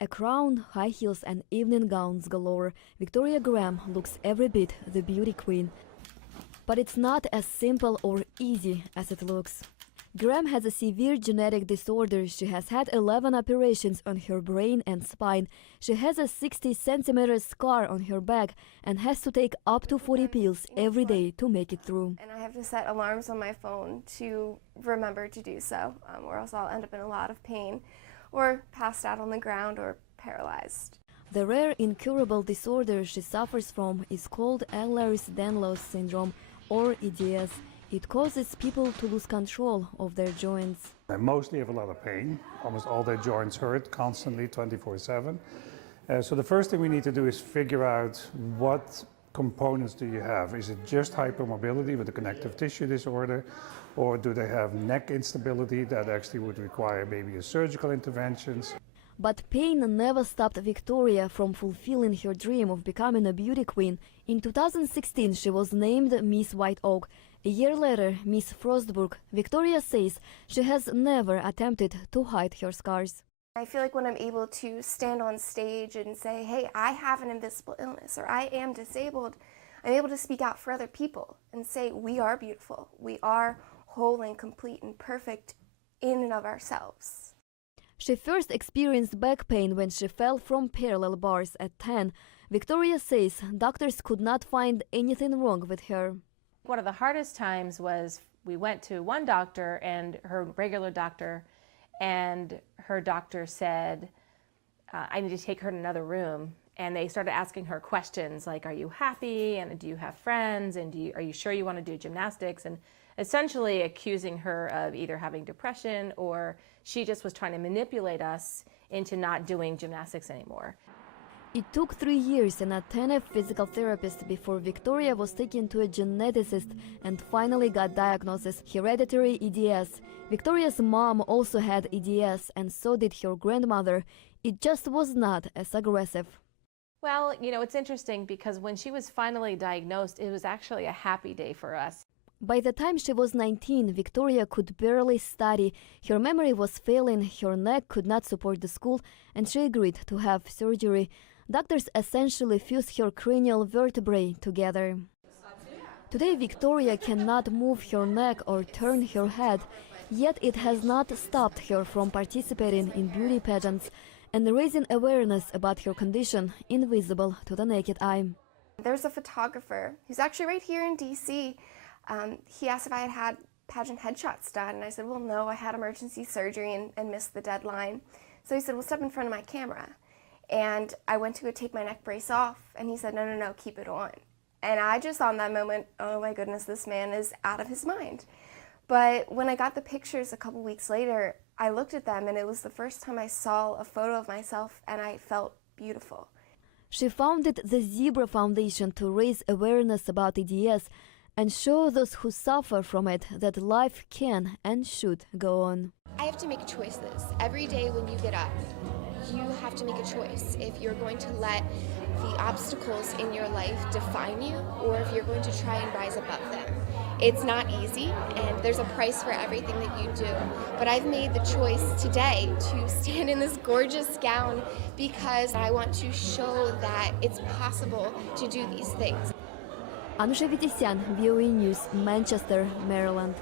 A crown, high heels and evening gowns galore, Victoria Graham looks every bit the beauty queen. But it's not as simple or easy as it looks. Graham has a severe genetic disorder. She has had 11 operations on her brain and spine. She has a 60-centimeter scar on her back and has to take up to 40 pills every day to make it through. And I have to set alarms on my phone to remember to do so, or else I'll end up in a lot of pain, or passed out on the ground, or paralyzed. The rare incurable disorder she suffers from is called Ehlers-Danlos syndrome, or EDS. It causes people to lose control of their joints. They mostly have a lot of pain. Almost all their joints hurt constantly, 24/7. So the first thing we need to do is figure out what components do you have. Is it just hypermobility with a connective tissue disorder, or do they have neck instability that actually would require maybe a surgical interventions? But pain never stopped Victoria from fulfilling her dream of becoming a beauty queen. In 2016, she was named Miss White Oak. A year later, Miss Frostbrook. Victoria says she has never attempted to hide her scars. I feel like when I'm able to stand on stage and say, hey, I have an invisible illness, or I am disabled, I'm able to speak out for other people and say, we are beautiful. We are whole and complete and perfect in and of ourselves. She first experienced back pain when she fell from parallel bars at 10. Victoria says doctors could not find anything wrong with her. One of the hardest times was we went to one doctor and her regular doctor, and her doctor said, I need to take her to another room. And they started asking her questions like, are you happy? And do you have friends? And are you sure you want to do gymnastics? And essentially accusing her of either having depression, or she just was trying to manipulate us into not doing gymnastics anymore. It took 3 years and a attentive physical therapist before Victoria was taken to a geneticist and finally got diagnosis hereditary EDS. Victoria's mom also had EDS, and so did her grandmother. It just was not as aggressive. Well, you know, it's interesting because when she was finally diagnosed, it was actually a happy day for us. By the time she was 19, Victoria could barely study. Her memory was failing, her neck could not support the school, and she agreed to have surgery. Doctors essentially fused her cranial vertebrae together. Today, Victoria cannot move her neck or turn her head, yet it has not stopped her from participating in beauty pageants and raising awareness about her condition, invisible to the naked eye. There's a photographer who's actually right here in DC. He asked if I had had pageant headshots done, and I said, well, no, I had emergency surgery and missed the deadline. So he said, well, step in front of my camera. And I went to go take my neck brace off, and he said, no, no, no, keep it on. And I just thought in that moment, oh my goodness, this man is out of his mind. But when I got the pictures a couple weeks later, I looked at them, and it was the first time I saw a photo of myself, and I felt beautiful. She founded the Zebra Foundation to raise awareness about EDS and show those who suffer from it that life can and should go on. I have to make choices. Every day when you get up, you have to make a choice if you're going to let the obstacles in your life define you, or if you're going to try and rise above them. It's not easy, and there's a price for everything that you do, but I've made the choice today to stand in this gorgeous gown because I want to show that it's possible to do these things. Anush Avetisyan, VOA News, Manchester, Maryland.